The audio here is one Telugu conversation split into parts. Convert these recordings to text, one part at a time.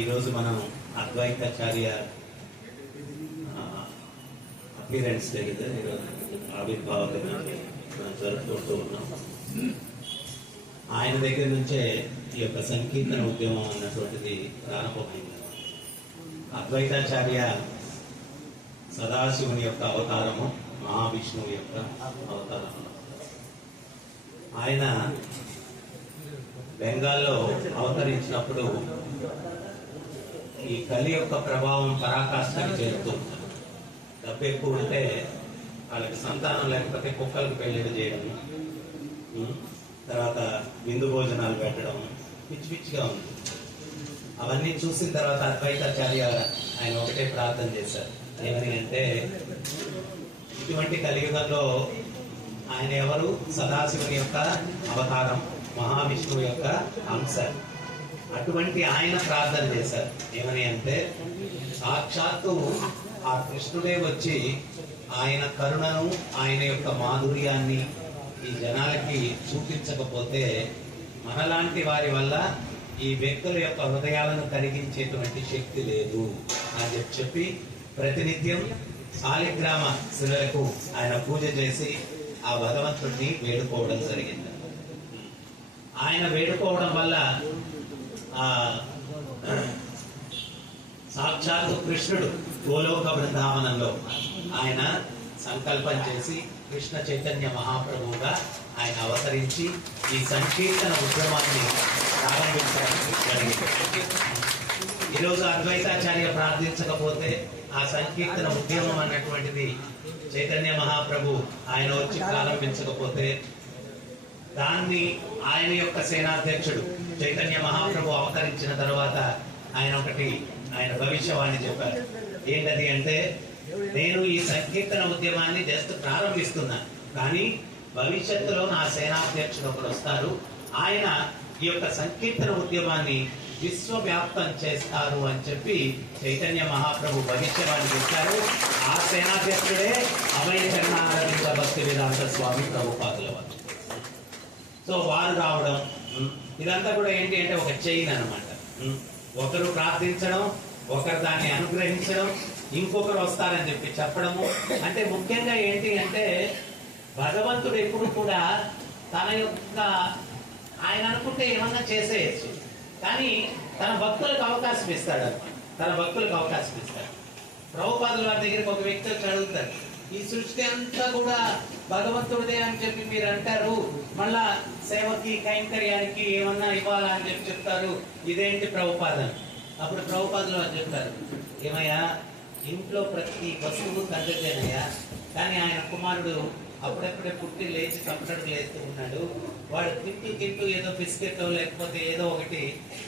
ఈరోజు మనం అద్వైతాచార్య అపీరెన్స్ డే ఈరోజు ఆవిర్భావ దినాన్ని మనం జరుపుకుంటూ ఉన్నాం. ఆయన దగ్గర నుంచే ఈ యొక్క సంకీర్తన ఉద్యమం అన్నటువంటిది ప్రారంభమైంది. అద్వైతాచార్య సదాశివుని యొక్క అవతారము మహావిష్ణువు యొక్క అవతారము. ఆయన బెంగాల్లో అవతరించినప్పుడు ఈ కలి యొక్క ప్రభావం పరాకాష్ఠకి చేరుతుంది. డబ్బు ఎక్కువ ఉంటే వాళ్ళకి సంతానం లేకపోతే కుక్కలకు పెళ్ళిళ్ళు చేయడం తర్వాత విందు భోజనాలు పెట్టడం పిచ్చి పిచ్చిగా ఉంది. అవన్నీ చూసిన తర్వాత అద్వైతాచార్య ఆయన ఒకటే ప్రార్థన చేశారు. ఏమని అంటే ఇటువంటి కలియుగంలో ఆయన ఎవరు? సదాశివుని యొక్క అవతారం మహావిష్ణువు యొక్క అంశ. అటువంటి ఆయన ప్రార్థన చేశారు. ఏమని అంటే సాక్షాత్తు ఆ కృష్ణుడే వచ్చి ఆయన కరుణను ఆయన యొక్క మాధుర్యాన్ని ఈ జనాలకి చూపించకపోతే మనలాంటి వారి వల్ల ఈ వ్యక్తుల యొక్క హృదయాలను కరిగించేటువంటి శక్తి లేదు అని చెప్పి చెప్పి ప్రతినిత్యం సాలిగ్రామ శిలకు ఆయన పూజ చేసి ఆ భగవంతుడిని వేడుకోవడం జరిగింది. ఆయన వేడుకోవడం వల్ల సాక్షాత్ కృష్ణుడు గోలోక బృందావనంలో ఆయన సంకల్పం చేసి కృష్ణ చైతన్య మహాప్రభువుగా ఆయన అవతరించి ఈ సంకీర్తన ఉద్యమాన్ని ప్రారంభించడానికి జరిగింది. ఈరోజు అద్వైతాచార్య ప్రార్థించకపోతే ఆ సంకీర్తన ఉద్యమం అన్నటువంటిది చైతన్య మహాప్రభు ఆయన వచ్చి ప్రారంభించకపోతే దాన్ని ఆయన యొక్క సేనాధ్యక్షుడు చైతన్య మహాప్రభు అవతరించిన తర్వాత ఆయన ఒకటి ఆయన భవిష్యవాణి చెప్పారు. ఏంటది అంటే నేను ఈ సంకీర్తన ఉద్యమాన్ని జస్ట్ ప్రారంభిస్తున్నాను కానీ భవిష్యత్తులో నా సేనాధ్యక్షుడు ఒకరు వస్తారు. ఆయన ఈ యొక్క సంకీర్తన ఉద్యమాన్ని విశ్వవ్యాప్తం చేస్తారు అని చెప్పి చైతన్య మహాప్రభు భవిష్యవాణి చెప్పారు. ఆ సేనాధ్యక్షుడే అభయ చరణారవింద భక్తి వేదాంత స్వామి ప్రభుపాదుల వారు సో వారు రావడం ఇదంతా కూడా ఏంటి అంటే ఒక చైన్ అనమాట ఒకరు ప్రార్థించడం ఒకరు దాన్ని అనుగ్రహించడం ఇంకొకరు వస్తారని చెప్పి చెప్పడము. అంటే ముఖ్యంగా ఏంటి అంటే భగవంతుడు ఎప్పుడు కూడా తన యొక్క ఆయన అనుకుంటే ఏమన్నా చేసేయచ్చు. కానీ తన భక్తులకు అవకాశం ఇస్తాడు తన భక్తులకు అవకాశం ఇస్తాడు. ప్రభుపాదుల వారి దగ్గరికి ఒక వ్యక్తి వచ్చి అడుగుతాడు ఈ సృష్టి అంతా కూడా భగవంతుడిదే అని చెప్పి మీరు అంటారు. మళ్ళా సేవకి కైంకర్యానికి ఏమన్నా ఇవ్వాలా అని చెప్పి చెప్తారు. ఇదేంటి ప్రభుపాదం? అప్పుడు ప్రభుపాదులు అని చెప్తారు ఏమయ్యా ఇంట్లో ప్రతి వస్తువు తండ్రిదేనయ్యా కానీ ఆయన కుమారుడు అప్పుడప్పుడే పుట్టి లేచి కంప్యూటర్ లేస్తూ ఉన్నాడు. వాడు తింటూ తింటూ ఏదో బిస్కెట్ లేకపోతే ఏదో ఒకటి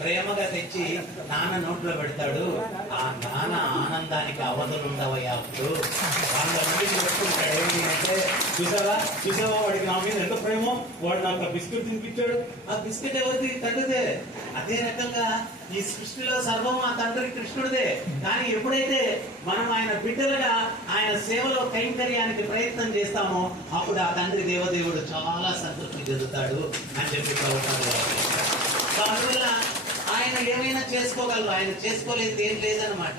ప్రేమగా తెచ్చి నాన్న నోట్లో పెడతాడు. ఆ నాన్న ఆనందానికి అవధులు ఉండవయ్యా అప్పుడు. వాళ్ళ నుండి ఏంటి అంటే చూసావా? చూసావా? వాడికి నా మీద ఎంత ప్రేమ? వాడు నాకు ఆ బిస్కెట్ తినిపించాడు. ఆ బిస్కెట్ ఎవరిది? తండ్రిదే. అదే రకంగా ఈ సృష్టిలో సర్వం ఆ తండ్రి కృష్ణుడిదే. కానీ ఎప్పుడైతే మనం ఆయన బిడ్డలుగా ఆయన సేవలో కైంకర్యానికి ప్రయత్నం చేస్తామో అప్పుడు ఆ తండ్రి దేవదేవుడు చాలా సంతృప్తి చెందుతాడు. అని చెప్పి సో అందువల్ల ఆయన ఏమైనా చేసుకోగలరు ఆయన చేసుకోలేదు ఏం లేదనమాట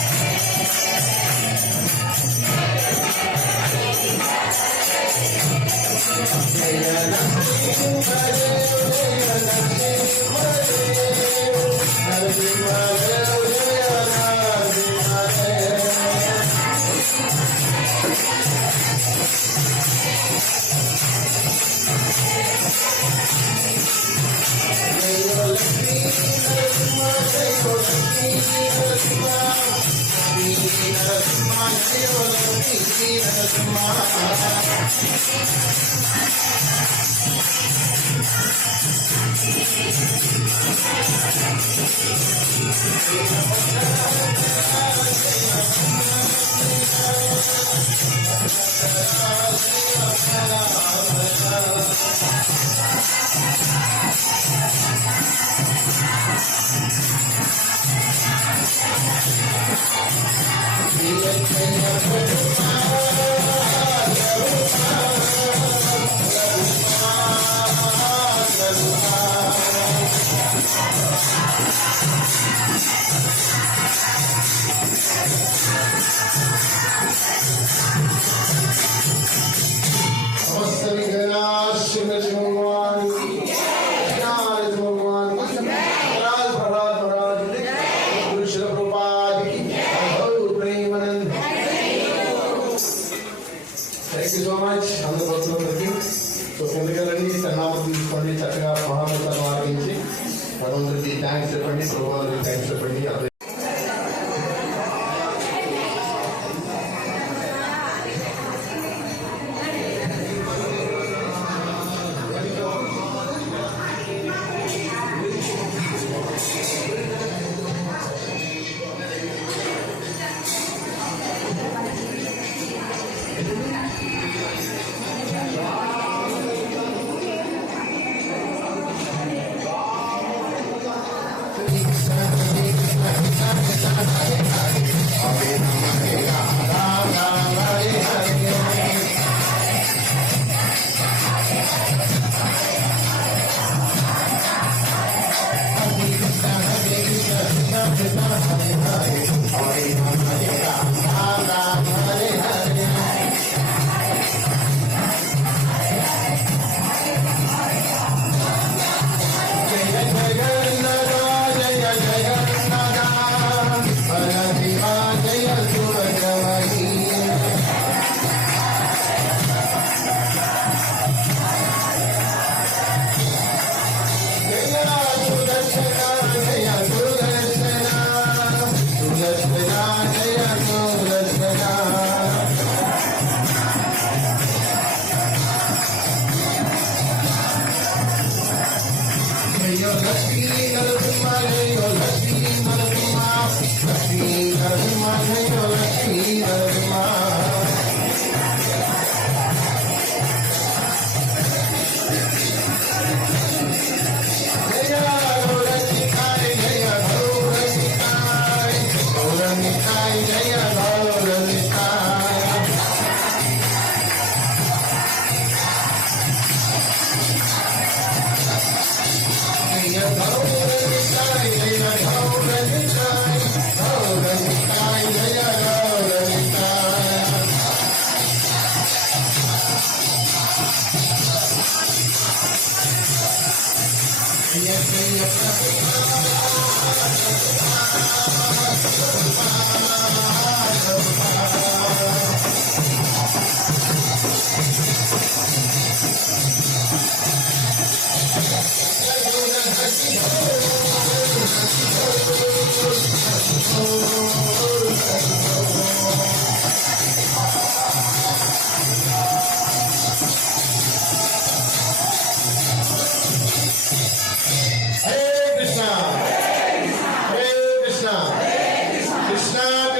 Yes,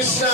Krishna.